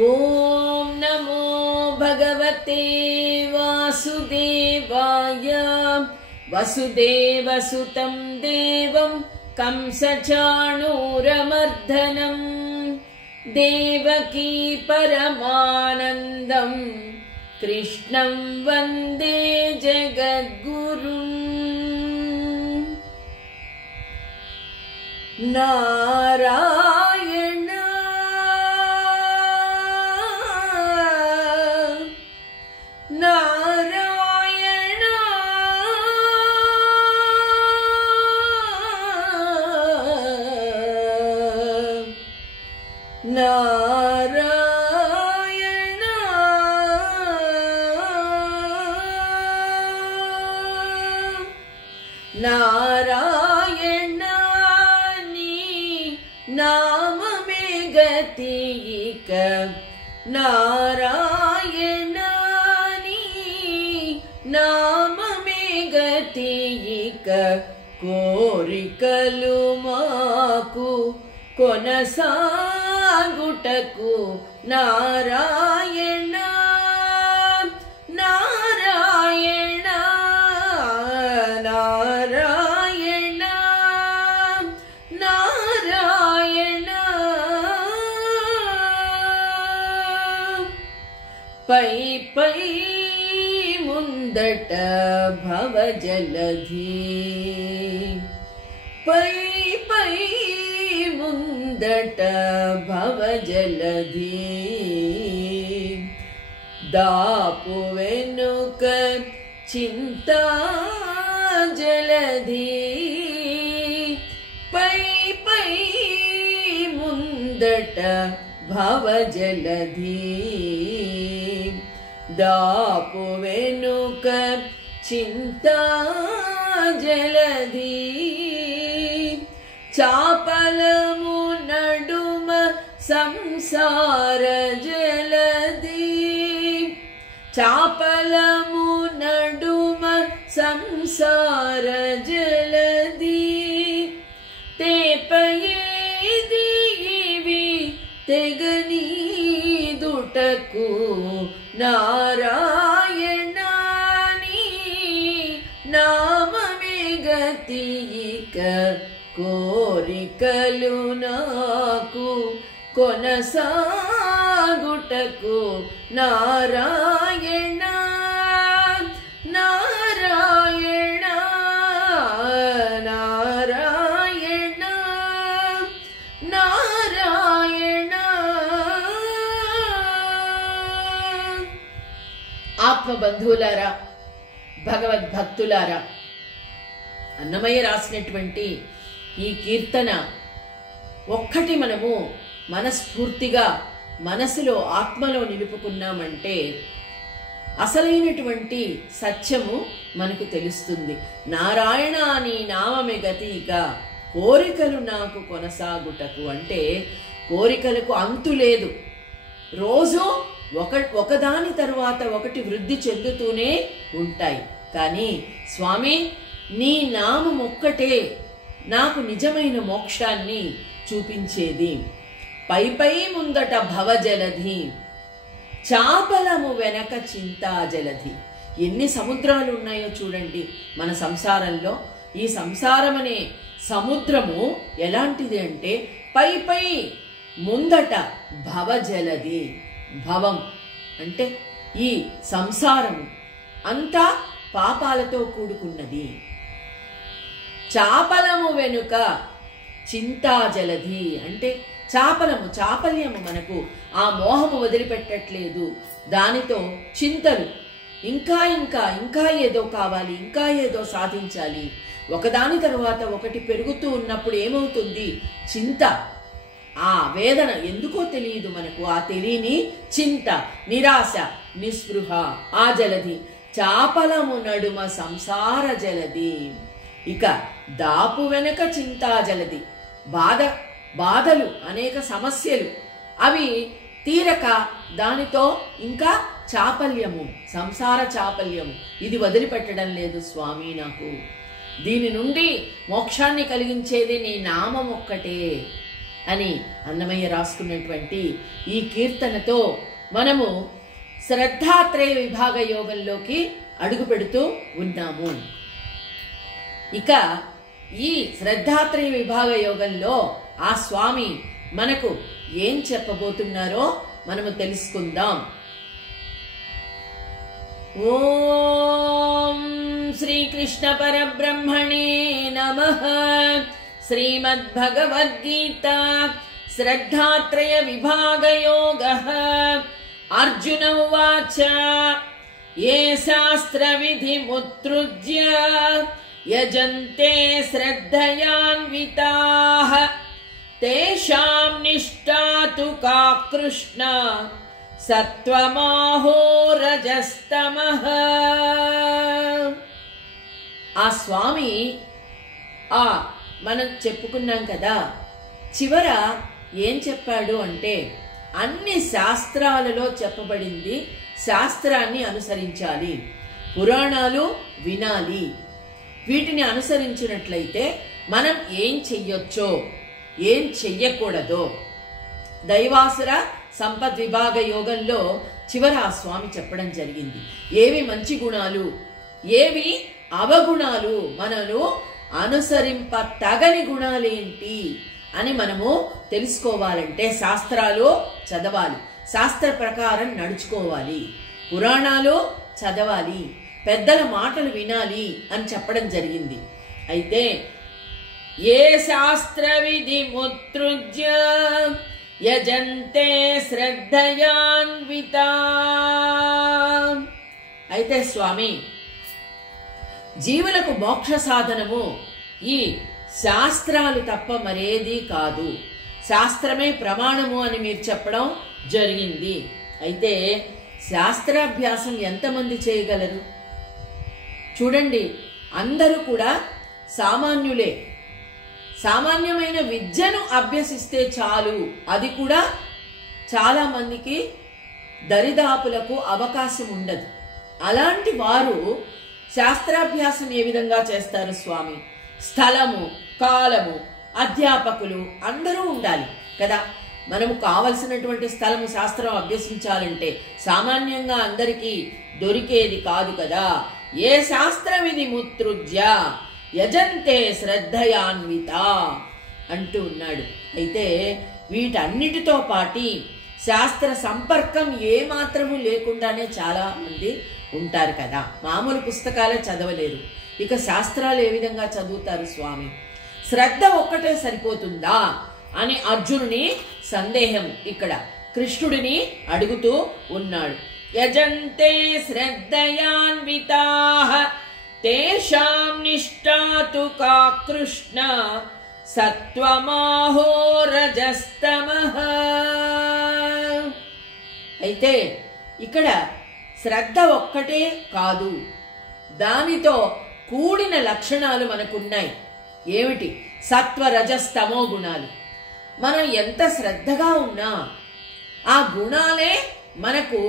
ఓం నమో భగవతే వాసుదేవాయ. వసుదేవసుతం దేవం కంసచాణూరమర్దనం దేవకీ పరమానందం కృష్ణం వందే జగద్గురుం. నారాయణ నారాయణ నారాయణ నారాయణ నామమే గతిక. నారాయణ నామమే గతిక. కోరికలు మాకు కొనసాగుటకు నారాయణ నారాయణ నారాయణ నారాయణ. పై పై ముందట భవజలధి. పై పై ముందట భవజలధి. దాపు వెనుక చింతా జలధి. పై పై ముందట భవజలధి. దాపు వెనుక చింతా జలధి. చాపలము నడుమ సంసార జలధి. చాపలము నడుమ సంసార జలధి. తేపయేది ఇవి తెగనీదుటకు నారాయణ నామమే గతిక. కోరికలు నాకు కొనసాగుటకు నారాయణ నారాయణ నారాయణ నారాయణ. ఆత్మబంధువులారా, భగవద్భక్తులారా, అన్నమయ్య రాసినటువంటి ఈ కీర్తన ఒక్కటి మనము మనస్ఫూర్తిగా మనసులో ఆత్మలో నిలుపుకున్నామంటే అసలైనటువంటి సత్యము మనకు తెలుస్తుంది. నారాయణ నీ నామమే గతిక. కోరికలు నాకు కొనసాగుటకు అంటే కోరికలకు అంతు లేదు. రోజు ఒకదాని తరువాత ఒకటి వృద్ధి చెందుతూనే ఉంటాయి. కానీ స్వామి నీ నామం ఒక్కటే నాకు నిజమైన మోక్షాన్ని చూపించేది. పై పై ముందట భవజలధి. చాపలము వెనక చింతా జలధి. ఎన్ని సముద్రాలు ఉన్నాయో చూడండి మన సంసారంలో. ఈ సంసారం అనే సముద్రము ఎలాంటిది అంటే పై పై ముందట భవజలధి. భవం అంటే ఈ సంసారము అంతా పాపాలతో కూడుకున్నది. చాపలము వెనుక చింతా జలధి అంటే చాపల్యము మనకు ఆ మోహము వదిలిపెట్టట్లేదు. దానితో చింతలు ఇంకా ఇంకా ఇంకా ఏదో కావాలి, ఇంకా ఏదో సాధించాలి. ఒకదాని తరువాత ఒకటి పెరుగుతూ ఉన్నప్పుడు ఏమవుతుంది? చింత, ఆ వేదన ఎందుకో తెలియదు మనకు. ఆ తెలియని చింత, నిరాశ, నిస్పృహ, ఆ జలధి. చాపలము నడుమ సంసార జలధి. ఇక దాపు వెనక చింతా జలధి. బాధలు, అనేక సమస్యలు, అవి తీరక దానితో ఇంకా చాపల్యము, సంసార చాపల్యము. ఇది వదిలిపెట్టడం లేదు స్వామి నాకు. దీని నుండి మోక్షాన్ని కలిగించేది నీ నామం ఒక్కటే. అని అన్నమయ్య రాసుకున్నటువంటి ఈ కీర్తనతో మనము శ్రద్ధాత్రయ విభాగ యోగంలోకి అడుగు పెడుతూ ఉన్నాము. ఇక ఈ శ్రద్ధాత్రయ విభాగ యోగంలో ఆ స్వామి మనకు ఏం చెప్పబోతున్నారో మనము తెలుసుకుందాం. ఓం శ్రీకృష్ణ పరబ్రహ్మణే నమః. శ్రీమద్భగవద్గీత శ్రద్ధాత్రయ విభాగ యోగః. అర్జున ఉవాచ ఏ శాస్త్ర విధిముత్సృజ్య యజంతే శ్రద్ధయాన్వితాః తేషాం నిష్ఠా తు కా కృష్ణ సత్వమాహో రజస్తమః. ఆ స్వామి మనం చెప్పుకున్నాం కదా, చివర ఏం చెప్పాడు అంటే అన్ని శాస్త్రాలలో చెప్పబడింది శాస్త్రాన్ని అనుసరించాలి, పురాణాలు వినాలి. వీటిని అనుసరించినట్లయితే మనం ఏం చెయ్యొచ్చో ఏం చెయ్యకూడదో దైవాసుర సంపద్ విభాగ యోగంలో చివర ఆ స్వామి చెప్పడం జరిగింది. ఏవి మంచి గుణాలు, ఏవి అవగుణాలు, మనను అనుసరింప తగని గుణాలేంటి అని మనము తెలుసుకోవాలంటే శాస్త్రాలు చదవాలి, శాస్త్ర ప్రకారం నడుచుకోవాలి, పురాణాలు చదవాలి, పెద్దల మాటలు వినాలి అని చెప్పడం జరిగింది. అయితే ఏ శాస్త్ర విధిముత్సృజ్య యజంతే శ్రద్ధయాన్వితా. అయితే స్వామి జీవులకు మోక్ష సాధనము ఈ శాస్త్రాలు తప్ప మరేది కాదు, శాస్త్రమే ప్రమాణము అని మీరు చెప్పడం జరిగింది. అయితే శాస్త్రాభ్యాసం ఎంతమంది చేయగలరు? చూడండి, అందరూ కూడా సామాన్యులే. సామాన్యమైన విద్యను అభ్యసిస్తే చాలు, అది కూడా చాలా మందికి దరిదాపులకు అవకాశం ఉండదు. అలాంటి వారు శాస్త్రాభ్యాసం ఏ విధంగా చేస్తారు స్వామి? స్థలము, కాలము, అధ్యాపకులు అందరూ ఉండాలి కదా. మనము కావలసినటువంటి స్థలము శాస్త్రం అభ్యసించాలంటే సామాన్యంగా అందరికీ దొరికేది కాదు కదా. ఏ శాస్త్ర విధిముత్సృజ్య యజంతే శ్రద్ధయాన్విత అంటూ ఉన్నాడు. అయితే వీటన్నిటితో పాటి శాస్త్ర సంపర్కం ఏ మాత్రము లేకుండానే చాలా మంది ఉంటారు కదా. మామూలు పుస్తకాలే చదవలేరు, ఇక శాస్త్రాలు ఏ విధంగా చదువుతారు స్వామి? శ్రద్ధ ఒక్కటే సరిపోతుందా అని అర్జునుని సందేహం ఇక్కడ కృష్ణుడిని అడుగుతూ ఉన్నాడు. యజంతే శ్రద్ధయాన్వితాః తేషాం నిష్ఠా తు కా కృష్ణ సత్వమాహో రజస్తమః. అయితే ఇక్కడ శ్రద్ధ ఒక్కటే కాదు, దానితో కూడిన లక్షణాలు మనకున్నాయి. ఏమిటి? సత్వ రజస్తమో గుణాలు. మనం ఎంత శ్రద్ధగా ఉన్నా ఆ గుణాలే మనకు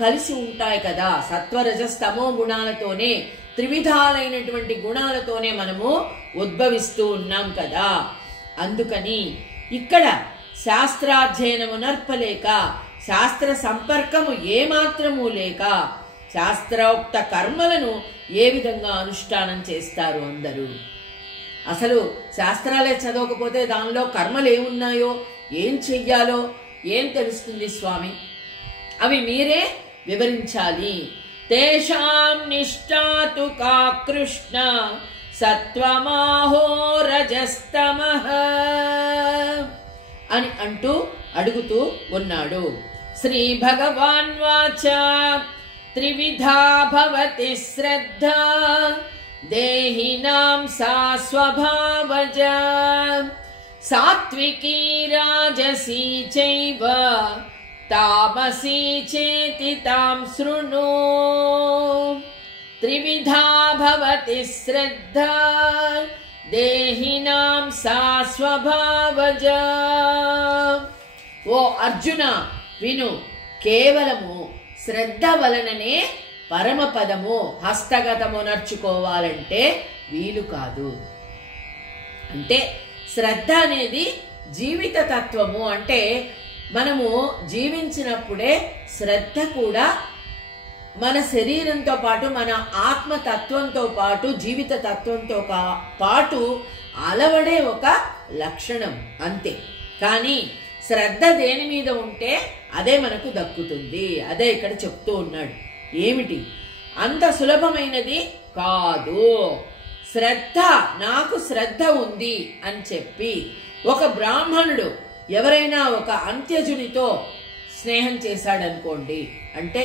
కలిసి ఉంటాయి కదా. సత్వ రజస్తమో గుణాలతోనే, త్రివిధాలైనటువంటి గుణాలతోనే మనము ఉద్భవిస్తూ ఉన్నాం కదా. అందుకని ఇక్కడ శాస్త్రాధ్యయనము నర్పలేక, శాస్త్ర సంపర్కము ఏమాత్రము లేక శాస్త్రోక్త కర్మలను ఏ విధంగా అనుష్ఠానం చేస్తారు అందరూ? అసలు శాస్త్రాలే చదవకపోతే దానిలో కర్మలు ఏమున్నాయో, ఏం చెయ్యాలో ఏం తెలుస్తుంది స్వామి? అవి మీరే వివరించాలి. తేషాం నిష్ఠా తు కా కృష్ణ సత్వమాహో రజస్తమః అని అంటూ అడుగుతూ ఉన్నాడు. శ్రీ భగవాన్ వాచ త్రివిధా భవతి శ్రద్ధ దేహినాం సా స్వభావజ సాత్వికీ రాజసీ చైవ తామసీ చేతి తాం శృణు. త్రివిధా భవతి శ్రద్ధ దేహినాం సా స్వభావజ. ఓ అర్జున విను, కేవలము శ్రద్ధ వలననే పరమపదము హస్తగతము నర్చుకోవాలంటే వీలు కాదు. అంటే శ్రద్ధ అనేది జీవిత తత్వము అంటే మనము జీవించినప్పుడే శ్రద్ధ కూడా మన శరీరంతో పాటు మన ఆత్మతత్వంతో పాటు జీవిత తత్వంతో పాటు అలవడే ఒక లక్షణం అంతే. కానీ శ్రద్ధ దేని మీద ఉంటే అదే మనకు దక్కుతుంది. అదే ఇక్కడ చెప్తూ ఉన్నాడు. ఏమిటి? అంత సులభమైనది కాదు. శ్రద్ధ, నాకు శ్రద్ధ ఉంది అని చెప్పి ఒక బ్రాహ్మణుడు ఎవరైనా ఒక అంత్యజునితో స్నేహం చేశాడనుకోండి, అంటే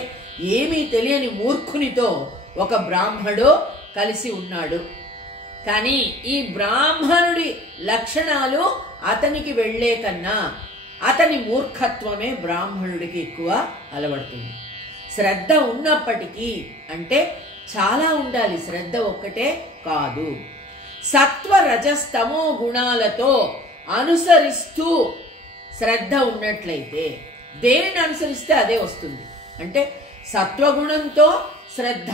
ఏమీ తెలియని మూర్ఖునితో ఒక బ్రాహ్మణుడు కలిసి ఉన్నాడు, కానీ ఈ బ్రాహ్మణుడి లక్షణాలు అతనికి వెళ్లే కన్నా అతని మూర్ఖత్వమే బ్రాహ్మణుడికి ఎక్కువ అలవడుతుంది. శ్రద్ధ ఉన్నప్పటికీ, అంటే చాలా ఉండాలి, శ్రద్ధ ఒక్కటే కాదు. సత్వ రజస్తమో గుణాలతో అనుసరిస్తూ శ్రద్ధ ఉన్నట్లయితే దేనిని అనుసరిస్తే అదే వస్తుంది. అంటే సత్వగుణంతో శ్రద్ధ,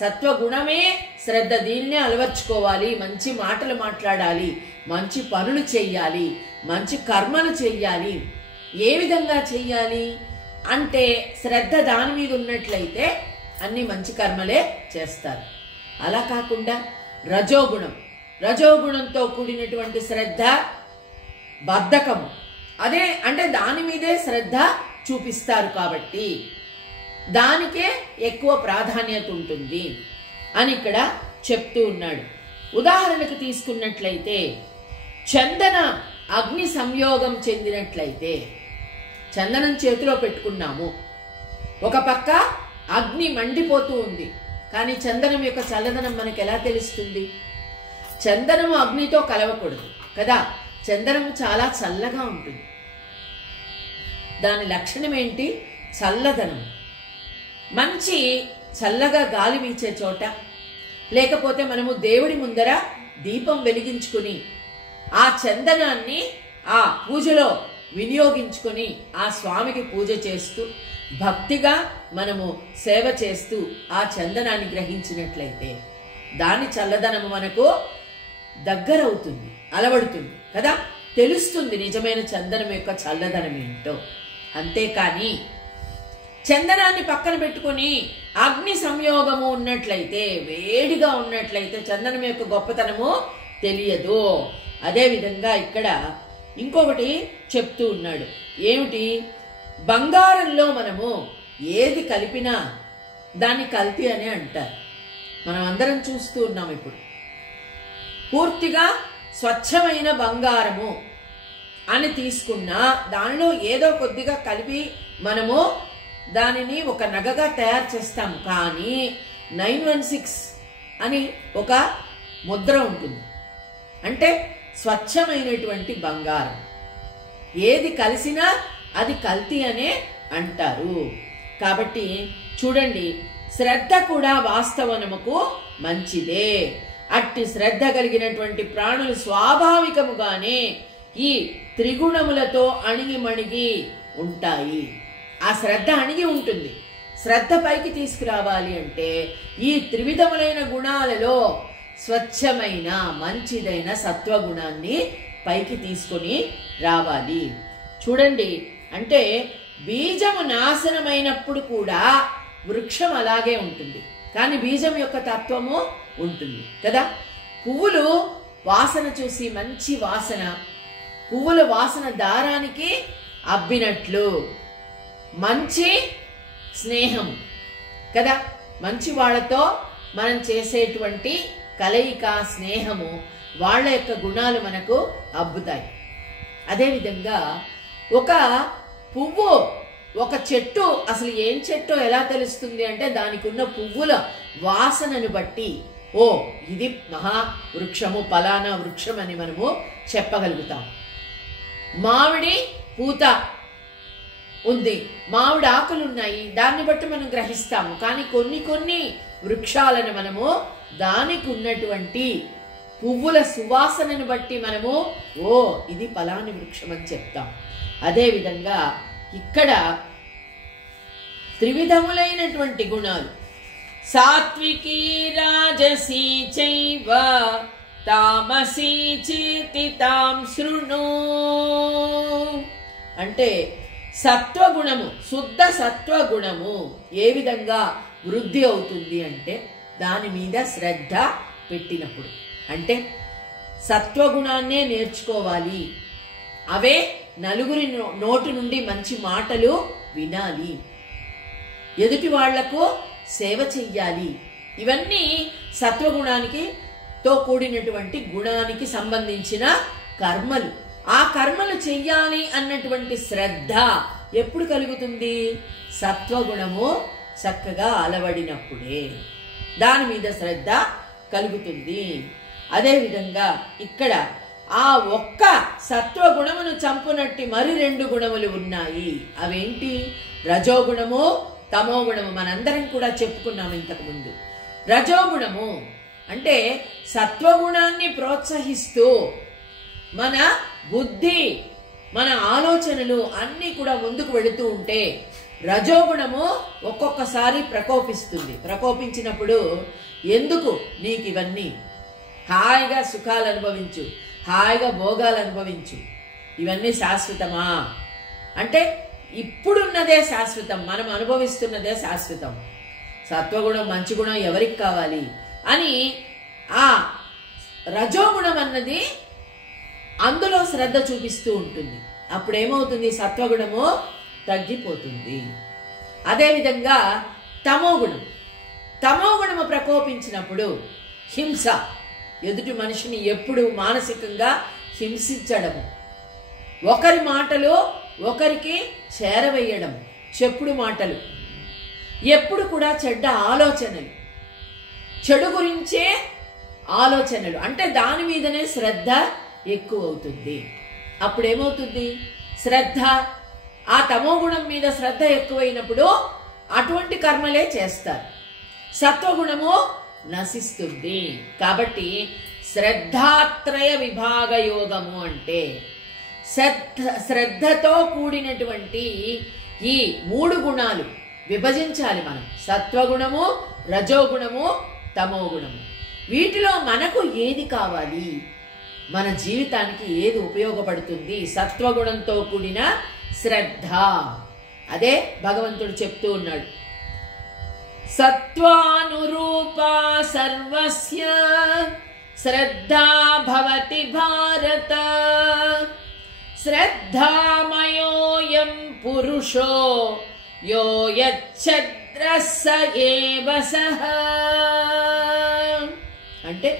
సత్వగుణమే శ్రద్ధ, దీన్నే అలవర్చుకోవాలి. మంచి మాటలు మాట్లాడాలి, మంచి పనులు చెయ్యాలి, మంచి కర్మలు చెయ్యాలి. ఏ విధంగా చెయ్యాలి అంటే శ్రద్ధ దాని మీద ఉన్నట్లయితే అన్ని మంచి కర్మలే చేస్తారు. అలా కాకుండా రజోగుణం, రజోగుణంతో కూడినటువంటి శ్రద్ధ బద్ధకము, అదే అంటే దాని మీదే శ్రద్ధ చూపిస్తారు కాబట్టి దానికే ఎక్కువ ప్రాధాన్యత ఉంటుంది అని ఇక్కడ చెప్తూ ఉన్నాడు. ఉదాహరణకు తీసుకున్నట్లయితే చందన అగ్ని సంయోగం చెందినట్లయితే, చందనం చేతిలో పెట్టుకున్నాము, ఒక పక్క అగ్ని మండిపోతూ ఉంది, కానీ చందనం యొక్క చల్లదనం మనకు ఎలా తెలుస్తుంది? చందనము అగ్నితో కలవకూడదు కదా, చందనము చాలా చల్లగా ఉంటుంది. దాని లక్షణం ఏంటి? చల్లదనం. మంచి చల్లగా గాలి వీచే చోట, లేకపోతే మనము దేవుడి ముందర దీపం వెలిగించుకుని ఆ చందనాన్ని ఆ పూజలో వినియోగించుకుని ఆ స్వామికి పూజ చేస్తూ భక్తిగా మనము సేవ చేస్తూ ఆ చందనాన్ని గ్రహించినట్లయితే దాని చల్లదనము మనకు దగ్గరవుతుంది, అలవడుతుంది కదా, తెలుస్తుంది నిజమైన చందనం యొక్క చల్లదనం ఏంటో. అంతేకాని చందనాన్ని పక్కన పెట్టుకుని అగ్ని సంయోగము ఉన్నట్లయితే, వేడిగా ఉన్నట్లయితే చందనం యొక్క గొప్పతనము తెలియదు. అదే విధంగా ఇక్కడ ఇంకొకటి చెప్తూ ఉన్నాడు. ఏమిటి? బంగారంలో మనము ఏది కలిపినా దాన్ని కల్తీ అని అంటారు. మనం అందరం చూస్తూ ఉన్నాం. ఇప్పుడు పూర్తిగా స్వచ్ఛమైన బంగారము అని తీసుకున్నా దానిలో ఏదో కొద్దిగా కలిపి మనము దానిని ఒక నగగా తయారు చేస్తాం. కానీ 916 అని ఒక ముద్ర ఉంటుంది, అంటే స్వచ్ఛమైనటువంటి బంగారం. ఏది కలిసినా అది కల్తీ అనే అంటారు. కాబట్టి చూడండి, శ్రద్ధ కూడా వాస్తవనముకు మంచిదే. అట్టి శ్రద్ధ కలిగినటువంటి ప్రాణులు స్వాభావికముగానే ఈ త్రిగుణములతో అణిగిమణిగి ఉంటాయి. ఆ శ్రద్ధ అణిగి ఉంటుంది. శ్రద్ధ పైకి తీసుకురావాలి అంటే ఈ త్రివిధములైన గుణాలలో స్వచ్ఛమైన మంచిదైన సత్వగుణాన్ని పైకి తీసుకొని రావాలి. చూడండి, అంటే బీజము నాశనమైనప్పుడు కూడా వృక్షం అలాగే ఉంటుంది, కానీ బీజం యొక్క తత్వము ఉంటుంది కదా. పువ్వులు వాసన చూసి మంచి వాసన, పువ్వుల వాసన దారానికి అబ్బినట్లు మంచి స్నేహం కదా, మంచి వాళ్ళతో మనం చేసేటువంటి కలయిక స్నేహము, వాళ్ళ యొక్క గుణాలు మనకు అబ్బుతాయి. అదేవిధంగా ఒక పువ్వు, ఒక చెట్టు అసలు ఏం చెట్టో ఎలా తెలుస్తుంది అంటే దానికి ఉన్న పువ్వుల వాసనను బట్టి ఓ ఇది మహా వృక్షము, పలానా వృక్షం అని మనము చెప్పగలుగుతాం. మామిడి పూత ఉంది, మామిడి ఆకులు ఉన్నాయి, దాన్ని బట్టి మనం గ్రహిస్తాము. కానీ కొన్ని వృక్షాలను మనము దానికి ఉన్నటువంటి పువ్వుల సువాసనను బట్టి మనము ఓ ఇది పలాని వృక్షం అని చెప్తాం. అదేవిధంగా ఇక్కడ త్రివిధములైనటువంటి గుణాలు, సాత్వికీ రాజసీ చైవ తామసీ చేతి తాం శృణు. అంటే సత్వగుణము, శుద్ధ సత్వగుణము ఏ విధంగా వృద్ధి అవుతుంది అంటే దాని మీద శ్రద్ధ పెట్టినప్పుడు. అంటే సత్వగుణాన్నే నేర్చుకోవాలి, అవే నలుగురి నోటి నుండి మంచి మాటలు వినాలి, ఎదుటి వాళ్లకు సేవ చెయ్యాలి. ఇవన్నీ సత్వగుణానికి తో కూడినటువంటి గుణానికి సంబంధించిన కర్మలు. ఆ కర్మలు చెయ్యాలి అన్నటువంటి శ్రద్ధ ఎప్పుడు కలుగుతుంది? సత్వగుణము చక్కగా అలవడినప్పుడే దాని మీద శ్రద్ధ కలుగుతుంది. అదేవిధంగా ఇక్కడ ఆ ఒక్క సత్వగుణమును చంపునట్టి మరి 2 గుణములు ఉన్నాయి. అవేంటి? రజోగుణము, తమోగుణము. మనందరం కూడా చెప్పుకున్నాం ఇంతకు ముందు. రజోగుణము అంటే సత్వగుణాన్ని ప్రోత్సహిస్తూ మన బుద్ధి, మన ఆలోచనలు అన్నీ కూడా ముందుకు వెళుతూ ఉంటే రజోగుణము ఒక్కొక్కసారి ప్రకోపిస్తుంది. ప్రకోపించినప్పుడు ఎందుకు నీకు ఇవన్నీ, హాయిగా సుఖాలు అనుభవించు, హాయిగా భోగాలు అనుభవించు, ఇవన్నీ శాశ్వతమా అంటే ఇప్పుడున్నదే శాశ్వతం, మనం అనుభవిస్తున్నదే శాశ్వతం. సత్వగుణం, మంచి గుణం ఎవరికి కావాలి అని ఆ రజోగుణం అన్నది అందులో శ్రద్ధ చూపిస్తూ ఉంటుంది. అప్పుడేమవుతుంది? సత్వగుణము తగ్గిపోతుంది. అదేవిధంగా తమోగుణం, తమోగుణము ప్రకోపించినప్పుడు హింస, ఎదుటి మనిషిని ఎప్పుడు మానసికంగా హింసించడము, ఒకరి మాటలు ఒకరికి చేరవేయడం, చెప్పుడు మాటలు, ఎప్పుడు కూడా చెడ్డ ఆలోచనలు, చెడు గురించే ఆలోచనలు, అంటే దాని మీదనే శ్రద్ధ ఎక్కువ అవుతుంది. అప్పుడేమవుతుంది? శ్రద్ధ, ఆ తమోగుణం మీద శ్రద్ధ ఎక్కువైనప్పుడు అటువంటి కర్మలే చేస్తారు, సత్వగుణము నశిస్తుంది. కాబట్టి శ్రద్ధాత్రయ విభాగ యోగము అంటే శ్రద్ధతో కూడినటువంటి ఈ 3 గుణాలు విభజించాలి మనం. సత్వగుణము, రజోగుణము, తమోగుణము. వీటిలో మనకు ఏది కావాలి, మన జీవితానికి ఏది ఉపయోగపడుతుంది? సత్వగుణంతో కూడిన శ్రద్ధ. అదే భగవంతుడు చెప్తూ ఉన్నాడు, సత్వానురూపా సర్వస్య శ్రద్ధా భవతి భారత, శ్రద్ధామయోయం పురుషో యో యచ్ఛద్రః స ఏవ సః. అంటే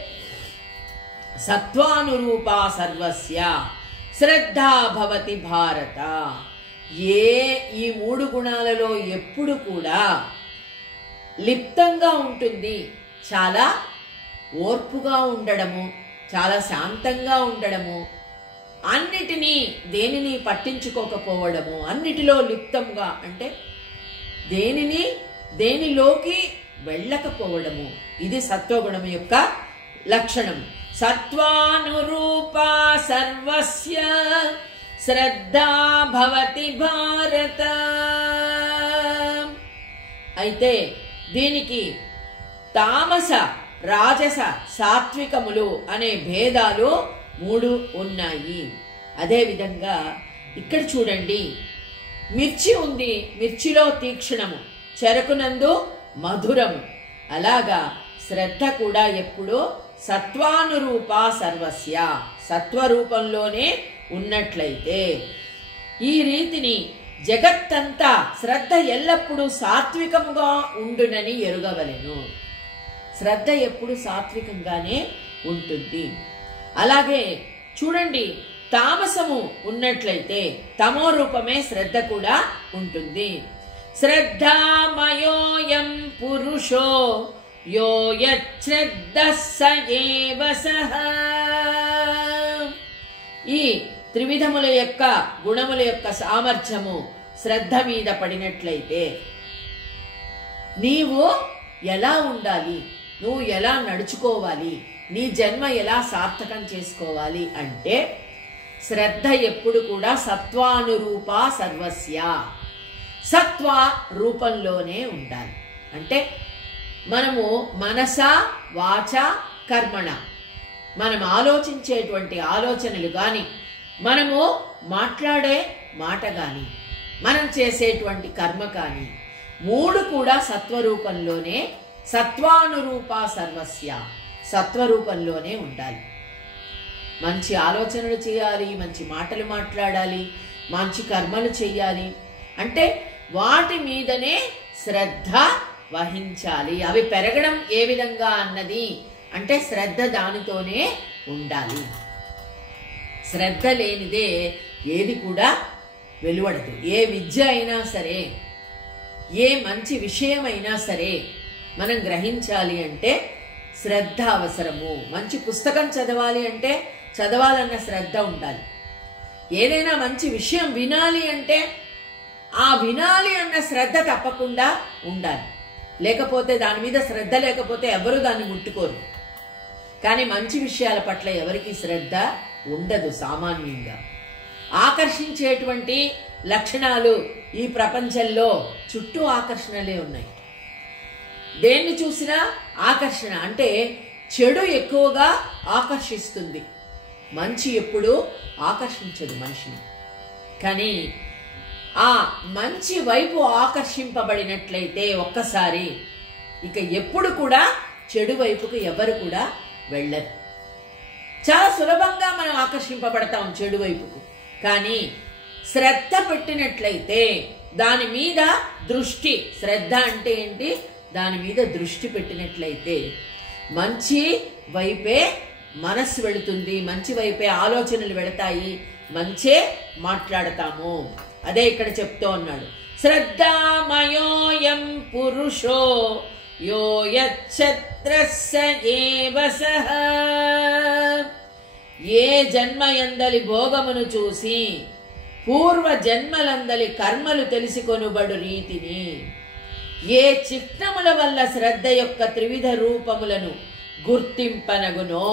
సత్వానురూపా సర్వస్య శ్రద్ధా భవతి భారత. ఈ 3 గుణాలలో ఎప్పుడు కూడా లిప్తంగా ఉంటుంది, చాలా ఓర్పుగా ఉండడము, చాలా శాంతంగా ఉండడము, అన్నిటినీ దేనిని పట్టించుకోకపోవడము, అన్నిటిలో లిప్తంగా అంటే దేనిలోకి వెళ్ళకపోవడము, ఇది సత్వగుణం యొక్క లక్షణం. సత్వానురూపా సర్వస్య శ్రద్ధా భవతి భారత. అయితే దీనికి తామస, రాజస, సాత్వికములు అనే భేదాలు 3 ఉన్నాయి. అదేవిధంగా ఇక్కడ చూడండి, మిర్చి ఉంది, మిర్చిలో తీక్షణము, చెరకునందు మధురము. అలాగా శ్రద్ధ కూడా ఎప్పుడూ సత్వానురూపా సర్వస్య, సత్వరూపంలోనే ఉన్నట్లయితే ఈ రీతిని జగత్తంతా శ్రద్ధ ఎల్లప్పుడూ సాత్వికముగా ఉండునని ఎరుగవలెను. శ్రద్ధ ఎప్పుడు సాత్వికంగానే ఉంటుంది. అలాగే చూడండి, తామసము ఉన్నట్లయితే తమో రూపమే శ్రద్ధ కూడా ఉంటుంది. శ్రద్ధామయోయం పురుషో యో యచ్ఛ్రద్ధః స ఏవ సః. ఈ త్రివిధముల యొక్క గుణముల యొక్క సామర్థ్యము శ్రద్ధ మీద పడినట్లయితే నీవు ఎలా ఉండాలి, నువ్వు ఎలా నడుచుకోవాలి, నీ జన్మ ఎలా సార్థకం చేసుకోవాలి అంటే శ్రద్ధ ఎప్పుడు కూడా సత్వానురూప సర్వస్య, సత్వ రూపంలోనే ఉండాలి. అంటే మనము మనస వాచ కర్మణ మనం ఆలోచించేటువంటి ఆలోచనలు గాని, మనము మాట్లాడే మాట గాని, మనం చేసేటువంటి కర్మ కానీ 3 కూడా సత్వరూపంలోనే, సత్వానురూప సర్వస్య, సత్వరూపంలోనే ఉండాలి. మంచి ఆలోచనలు చేయాలి, మంచి మాటలు మాట్లాడాలి, మంచి కర్మలు చెయ్యాలి. అంటే వాటి మీదనే శ్రద్ధ వహించాలి. అవి పెరగడం ఏ విధంగా అన్నది అంటే శ్రద్ధ దానితోనే ఉండాలి. శ్రద్ధ లేనిదే ఏది కూడా వెలువడదు. ఏ విద్య అయినా సరే, ఏ మంచి విషయమైనా సరే మనం గ్రహించాలి అంటే శ్రద్ధ అవసరము. మంచి పుస్తకం చదవాలి అంటే చదవాలన్న శ్రద్ధ ఉండాలి. ఏదైనా మంచి విషయం వినాలి అంటే ఆ వినాలి అన్న శ్రద్ధ తప్పకుండా ఉండాలి. లేకపోతే దాని మీద శ్రద్ధ లేకపోతే ఎవరు దాన్ని ముట్టుకోరు. కానీ మంచి విషయాల పట్ల ఎవరికి శ్రద్ధ ఉండదు సామాన్యంగా. ఆకర్షించేటువంటి లక్షణాలు ఈ ప్రపంచంలో చుట్టూ ఆకర్షణలే ఉన్నాయి. దేన్ని చూసినా ఆకర్షణ. అంటే చెడు ఎక్కువగా ఆకర్షిస్తుంది, మంచి ఎప్పుడూ ఆకర్షించదు మనిషిని. కానీ ఆ మంచి వైపు ఆకర్షింపబడినట్లయితే ఒక్కసారి ఇక ఎప్పుడు కూడా చెడు వైపుకు ఎవరు కూడా వెళ్ళరు. చాలా సులభంగా మనం ఆకర్షింపబడతాం చెడు వైపుకు. కానీ శ్రద్ధ పెట్టినట్లయితే దాని మీద దృష్టి, శ్రద్ధ అంటే ఏంటి, దాని మీద దృష్టి పెట్టినట్లయితే మంచి వైపే మనస్సు వెళుతుంది, మంచి వైపే ఆలోచనలు వెళతాయి, మంచే మాట్లాడతాము. అదే ఇక్కడ చెప్తూ ఉన్నాడు. శ్రద్ధామయోయం పురుషో యో యచ్చత్రస్య ఏవ సహ. ఏ జన్మయందలి భోగమును చూసి పూర్వ జన్మలందలి కర్మలు తెలిసికొనుబడు రీతిని, ఏ చిహ్నముల వల్ల శ్రద్ధ యొక్క త్రివిధ రూపములను గుర్తింపనగునో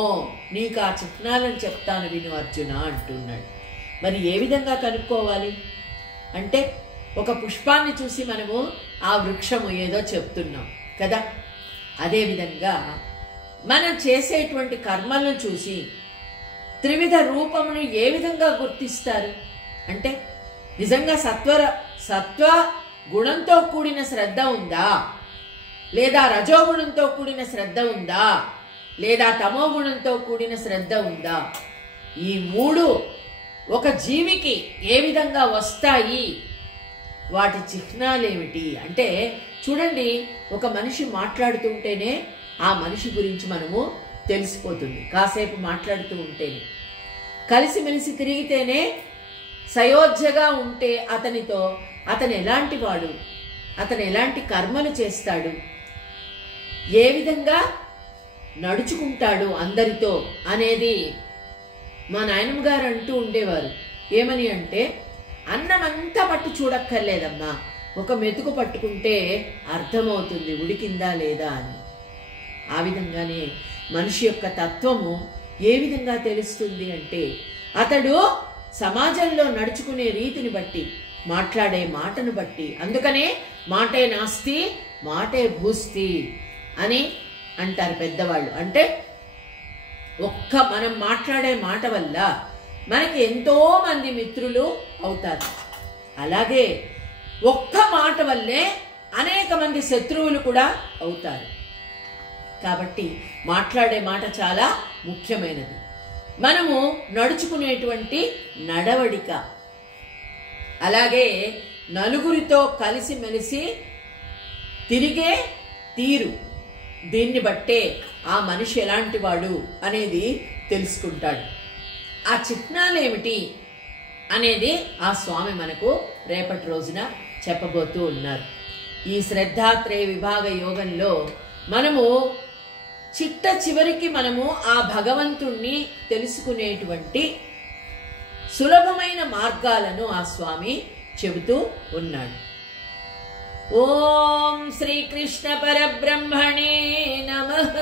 నీకు ఆ చిహ్నాలను చెప్తాను విను అర్జున అంటున్నాడు. మరి ఏ విధంగా కనుక్కోవాలి అంటే ఒక పుష్పాన్ని చూసి మనము ఆ వృక్షము ఏదో చెప్తున్నాం కదా. అదేవిధంగా మనం చేసేటువంటి కర్మలను చూసి త్రివిధ రూపమును ఏ విధంగా గుర్తిస్తారు అంటే నిజంగా సత్వ గుణంతో కూడిన శ్రద్ధ ఉందా, లేదా రజోగుణంతో కూడిన శ్రద్ధ ఉందా, లేదా తమో గుణంతో కూడిన శ్రద్ధ ఉందా, ఈ 3 ఒక జీవికి ఏ విధంగా వస్తాయి, వాటి చిహ్నాలేమిటి అంటే చూడండి, ఒక మనిషి మాట్లాడుతుంటేనే ఆ మనిషి గురించి మనము తెలిసిపోతుంది. కాసేపు మాట్లాడుతూ ఉంటేనే, కలిసిమెలిసి తిరిగితేనే, సయోధ్యగా ఉంటే అతనితో అతను ఎలాంటి వాడు, అతను ఎలాంటి కర్మలు చేస్తాడు, ఏ విధంగా నడుచుకుంటాడు అందరితో అనేది మా నాయనమ్మ గారు అంటూ ఉండేవారు. ఏమని అంటే, అన్నమంతా పట్టు చూడక్కర్లేదమ్మా, ఒక మెతుకు పట్టుకుంటే అర్థమవుతుంది ఉడికిందా లేదా అని. ఆ విధంగానే మనిషి యొక్క తత్వము ఏ విధంగా తెలుస్తుంది అంటే అతడు సమాజంలో నడుచుకునే రీతిని బట్టి, మాట్లాడే మాటను బట్టి. అందుకనే మాటే నాస్తి మాటే భూస్తి అని అంటారు పెద్దవాళ్ళు. అంటే మనం మాట్లాడే మాట వల్ల మనకి ఎంతో మంది మిత్రులు అవుతారు. అలాగే ఒక్క మాట వల్లే అనేక మంది శత్రువులు కూడా అవుతారు. కాబట్టి మాట్లాడే మాట చాలా ముఖ్యమైనది. మనము నడుచుకునేటువంటి నడవడిక, అలాగే నలుగురితో కలిసిమెలిసి తిరిగే తీరు, దీన్ని బట్టే ఆ మనిషి ఎలాంటి వాడు అనేది తెలుసుకుంటాడు. ఆ చిహ్నాలు ఏమిటి అనేది ఆ స్వామి మనకు రేపటి రోజున చెప్పబోతూ ఉన్నారు. ఈ శ్రద్ధాత్రేయ విభాగ యోగంలో మనము చిట్ట చివరికి మనము ఆ భగవంతుణ్ణి తెలుసుకునేటువంటి సులభమైన మార్గాలను ఆ స్వామి చెబుతూ ఉన్నాడు. ఓం శ్రీకృష్ణ పరబ్రహ్మణే నమః.